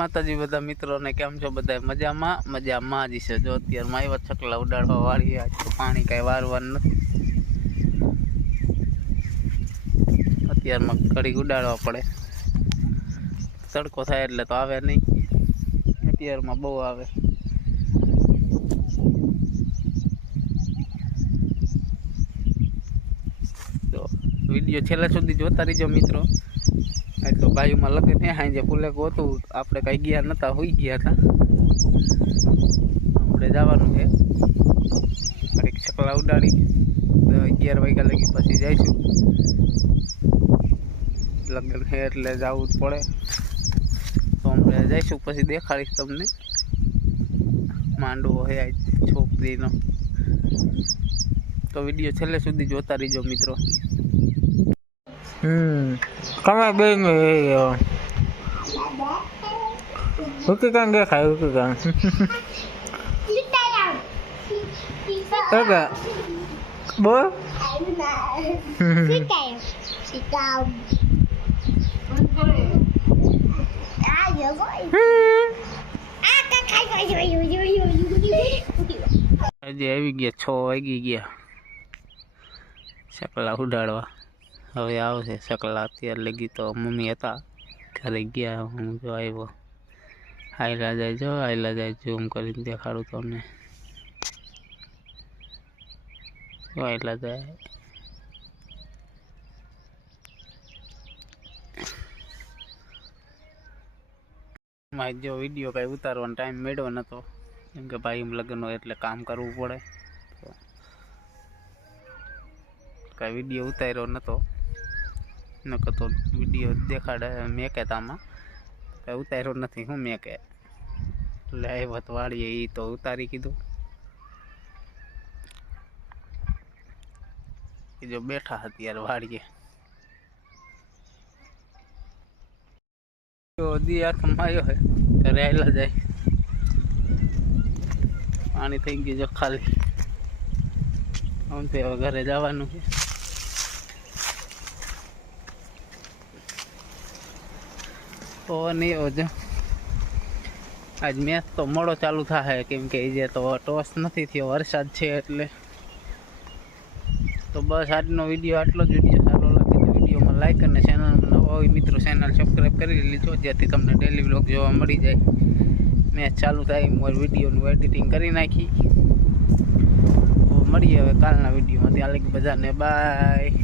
માતાજી, બધા મિત્રોને કેમ છો? બધા મજામાં? મજામાં જ છે. જો અત્યારમાં આવ્યા છકલા ઉડાડવા વાળી પાણી કાંઈ વારવાનું નથી. અત્યારમાં કડી ઉડાડવા પડે. તડકો થાય એટલે તો આવે નહીં. અત્યારમાં બહુ આવે. તો વીડિયો છેલ્લા સુધી જોતા રહીજો મિત્રો. એ તો બાજુમાં લગ્ન સાંજે હાંજે ફૂલેક હતું. આપણે કઈ ગયા નતા, હોઈ ગયા હતા આપણે જવાનું છે. એક છકલા ઉડાડી. અગિયાર વાગ્યા લગી પછી જઈશું. લગ્ન છે એટલે જવું જ પડે. તો આપણે જઈશું, પછી દેખાડીશ તમને. માંડવો છે આજ, છોકરીનો. તો વીડિયો છેલ્લે સુધી જોતા રહીજો મિત્રો. હમ. કમાય બે કાંગ દેખાય કાંગ ઓકે બોલ. હજી આવી ગયા છ વાગી ગયા. શકલા ઉડાડવા. હવે આવશે સકલા અત્યારે લગી તો મમ્મી હતા. ઘરે ગયા, હું જો આવ્યો. આયલા જાય જો આયલા જાય ઝૂમ કરીને દેખાડું તમને. જો આયલા જાય મારે જો વીડિયો કાંઈ ઉતારવાનો ટાઈમ મેળવ્યો નહોતો કેમ કે ભાઈ લગ્ન હોય એટલે કામ કરવું પડે. કાંઈ વીડિયો ઉતાર્યો નહોતો નકર તો વીડિયો દેખાડે મેકે તામાં કાંઈ ઉતાર્યો નથી હું મેકે. તો વાળીએ એ તો ઉતારી કીધું. કે જો બેઠા અત્યારે વાળીએ. દી હાથમાં આવ્યો હે, તો રહેલા જાય. પાણી થઈ ગયું જો ખાલી. આમ ઘરે જવાનું છે. નહીં, ઓજો. આજ મેચ તો મોડો ચાલુ થાય કેમ કે જે તો ટોસ નથી થયો, વરસાદ છે એટલે. તો બસ આજનો વીડિયો આટલો જ વીડિયો સારો લાગે તો વિડીયોમાં લાઈક અને ચેનલમાં નવા હોય મિત્રો ચેનલ સબસ્ક્રાઈબ કરી લીધો જેથી તમને ડેલી બ્લોગ જોવા મળી જાય. મેચ ચાલુ થાય મોર વિડીયોનું એડિટિંગ કરી નાખી. મળીએ હવે કાલના વિડીયોમાં. ત્યાં લગી બધાને બાય